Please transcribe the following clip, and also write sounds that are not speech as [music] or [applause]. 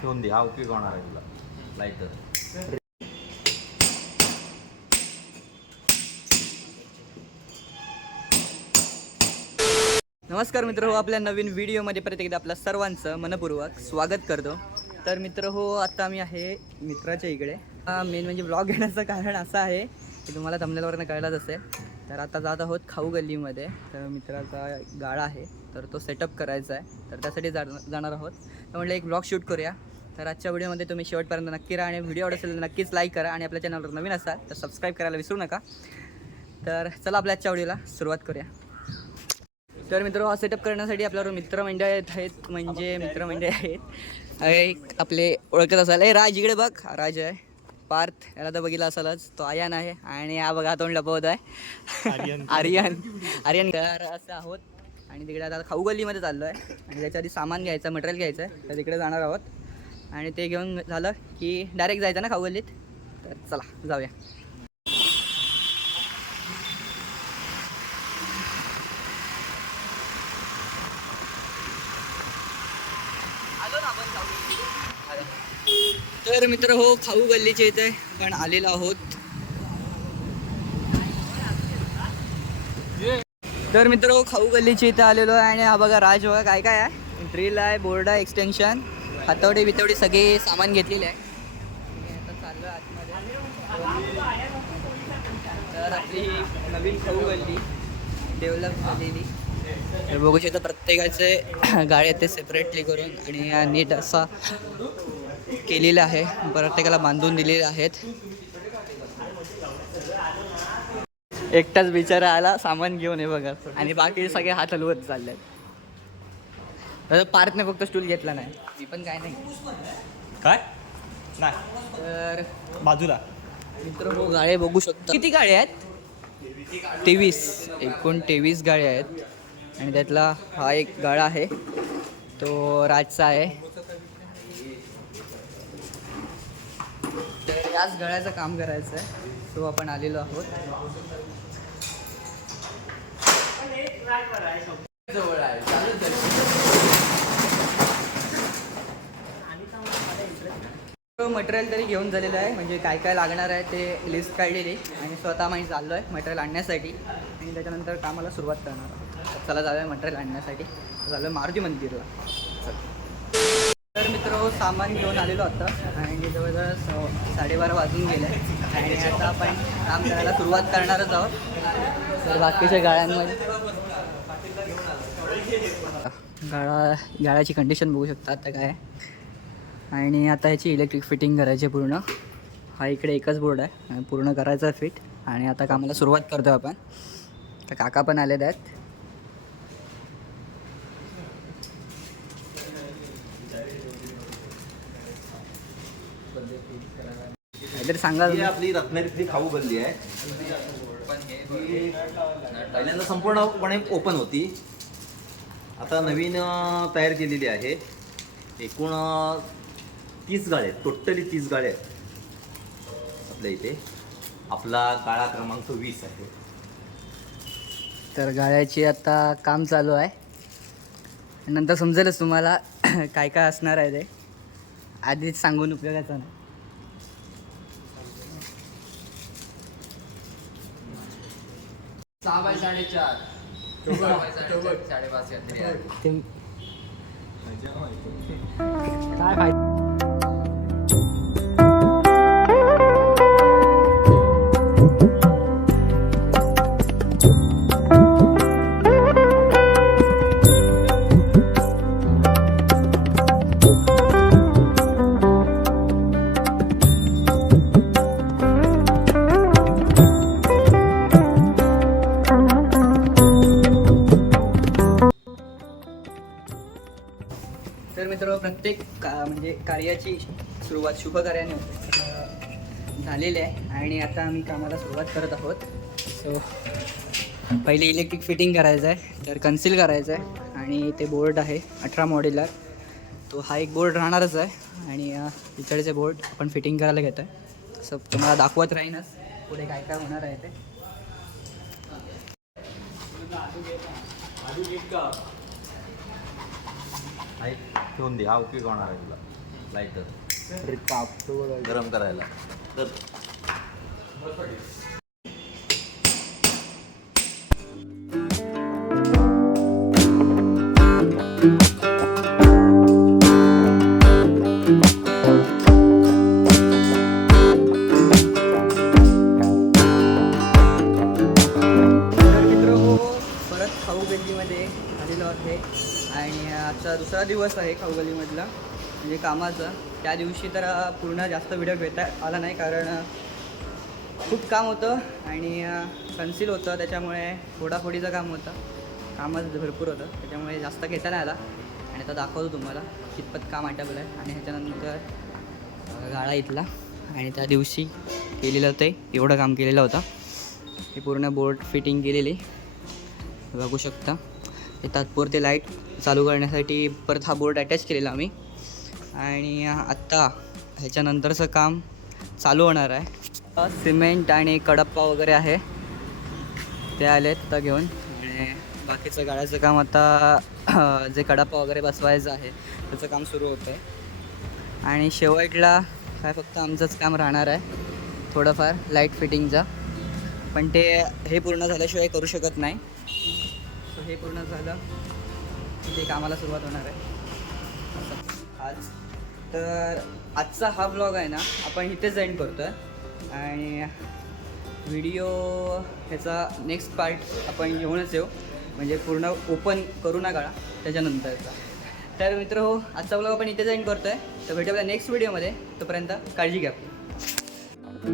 ठेवून दे हा उपयोग होणार आहे तुला लाईटर नमस्कार मित्र हो आपल्या नवीन व्हिडिओमध्ये प्रत्येक एकदा आपल्या सर्वांचं मनपूर्वक स्वागत करतो. तर मित्र हो आत्ता मी आहे मित्राच्या इकडे. मेन म्हणजे ब्लॉग घेण्याचं कारण असं आहे ते तुम्हाला थंबनेलवरनं कळलाच असेल. तर आता जात आहोत खाऊ गल्लीमध्ये. तर मित्राचा गाळा आहे तर तो सेटअप करायचा आहे. तर त्यासाठी जा जाणार आहोत. तर म्हटलं एक ब्लॉग शूट करूया. तर आजच्या व्हिडिओमध्ये तुम्ही शेवटपर्यंत नक्की राहा आणि व्हिडिओ आवडत असेल तर नक्कीच लाईक करा आणि आपल्या चॅनलवर नवीन असाल तर सबस्क्राईब करायला विसरू नका. तर चला आपल्या आजच्या व्हिडिओला सुरुवात करूया. तर मित्र हा सेटअप करण्यासाठी आपल्यावर मित्रमंडळ आहेत. म्हणजे मित्रमंडळ आहेत. एक आपले ओळखत असाल. ए राज इकडे बघ. राज आहे. पार्थ याला तर बघितला असालच. तो आर्यन आहे आणि हा बघा तोंड लपवत आहे [laughs] आर्यन. आर्यन. घर असं आहोत. आणि तिकडे आता खाऊ गल्लीमध्ये चाललो आहे आणि त्याच्या आधी सामान घ्यायचं मटेरियल घ्यायचं आहे तर तिकडे जाणार आहोत. आणि ते घेऊन झालं की डायरेक्ट जायचं ना खाऊ गल्लीत? तर चला जाऊया. तर मित्र हो खाऊ गल्लीचे इथे आपण आलेलो आहोत. तर मित्र हो खाऊ गल्लीचे इथे आलेलो आहे आणि हा बघा राज बघा काय काय आहे. ड्रिल आहे बोर्ड आहे एक्सटेन्शन हातवडी बितवडी सगळे सामान घेतलेले आहे. आतमध्ये. तर आपली नवीन खाऊ गल्ली डेव्हलप झालेली. बघू शकता प्रत्येकाचे [clears throat] गाळे आहेत ते सेपरेटली करून आणि हा नीट असा केलेलं आहे. प्रत्येकाला बांधून दिलेले आहेत. एकटाच बिचारा आला सामान घेऊन ये बघा. आणि बाकी सगळे हात हलवत चालले तसं पार्थने फक्त स्टूल घेतला नाही. मी पण काय नाही. काय? नाही. तर बाजूला. मित्र हो गाळे बघू शकता. किती गाळे आहेत? तेवीस. एकूण तेवीस गाळे आहेत. आणि त्यातला हा एक गळा आहे. तो राजचा आहे. तर याच गळ्याचं काम करायचं आहे. तो आपण आलेलो आहोत. जवळ आहे मटेरियल तरी घेऊन झालेलं आहे. म्हणजे काय काय लागणार आहे ते लिस्ट काढलेली. आणि स्वतः माहिती चाललो आहे मटेरियल आणण्यासाठी. आणि त्याच्यानंतर कामाला सुरुवात करणार आहे चला जाऊया मटेरियल आणण्यासाठी. चालू आहे मारुती मंदिरला. तर मित्र सामान घेऊन आलेलो आता. आणि जवळजवळ स- साडेबारा वाजून गेले. आणि आता आपण काम करायला सुरुवात करणारच आहोत. तर बाकीच्या गाळ्यांमध्ये गाळा गाळ्याची कंडिशन बघू शकता आता काय आणि आता ह्याची इलेक्ट्रिक फिटिंग करायची पूर्ण. हा इकडे एकच बोर्ड आहे. पूर्ण करायचा आहे फिट आणि आता कामाला सुरुवात करतो आपण. तर काका पण आलेले आहेत. काहीतरी सांगा ही. आपली रत्नागिरीतली खाऊ गल्ली आहे. ही पहिल्यांदा संपूर्णपणे ओपन होती. आता नवीन तयार केलेली आहे. एकूण तीस गाळे आहेत. टोटली तीस गाळे आहेत. आपल्या इथे. आपला गाळा क्रमांक वीस आहे. तर गाड्याची आता काम चालू आहे. नंतर समजेलच तुम्हाला [clears throat] काय काय असणार आहे ते. आधीच सांगून उपयोगाचं नाही. सहा बाय साडेचार. सहा बाय साडेचार साडेपाच अंतरी आहे. ते काय फायदा? तर मित्र प्रत्येक का म्हणजे कार्याची सुरुवात शुभकार्याने होते. अं, झालेली आहे आणि आता आम्ही कामाला सुरुवात करत आहोत. सो पहिले इलेक्ट्रिक फिटिंग करायचं आहे तर कन्सील करायचं आहे आणि ते बोर्ड आहे अठरा मॉड्युलर तो हा एक बोर्ड राहणारच आहे आणि इकडचे बोर्ड आपण फिटिंग करायला घेतो आहे. तसं तुम्हाला दाखवत राहीनच पुढे काय काय होणार आहे ते. आई. ठेवून दे. हा उपयोग होणार आहे तुला. लाईटर गरम करायला. तर हो परत खाऊ गल्लीमध्ये आलेलो आहे. आणि आजचा दुसरा दिवस आहे खाऊगलीमधला म्हणजे कामाचा. त्या दिवशी तर पूर्ण जास्त व्हिडिओ घेता आला नाही कारण खूप काम होतं आणि कन्सिल होतं. त्याच्यामुळे फोडाफोडीचं काम होतं. कामच भरपूर होतं. त्याच्यामुळे जास्त घेता नाही आला. आणि आता दाखवतो तुम्हाला. कितपत काम आटपलं आहे. आणि ह्याच्यानंतर गाळा इथला. आणि त्या दिवशी केलेलं होतं एवढं काम केलेलं होतं. हे पूर्ण बोर्ड फिटिंग केलेली. बघू शकता. तात्पुरते लाइट चालू करण्यासाठी परत हा बोर्ड अटॅच केलेला आम्ही. आणि आत्ता ह्याच्यानंतरचं काम चालू होणार आहे. सिमेंट आणि कडप्पा वगैरे आहे. ते आलेत तर घेऊन. आणि बाकीचं गाड्याचं काम आता जे कडप्पा वगैरे बसवायचं आहे त्याचं काम सुरू होतं आहे आणि शेवटला काय फक्त आमचंच काम राहणार आहे. थोडंफार लाइट फिटिंगचं पण ते हे पूर्ण झाल्याशिवाय करू शकत नाही. सो हे पूर्ण झालं. ते कामाला सुरुवात होणार आहे. आज. तर आजचा हा ब्लॉग आहे ना आपण इथेच एंड करतो आहे आणि व्हिडिओ ह्याचा नेक्स्ट पार्ट आपण घेऊनच येऊ. म्हणजे पूर्ण ओपन करू ना काळा त्याच्यानंतरचा. तर मित्र हो आजचा ब्लॉग आपण इथेच एंड करतो आहे तर भेटूया नेक्स्ट व्हिडिओमध्ये तोपर्यंत काळजी घ्या. आपली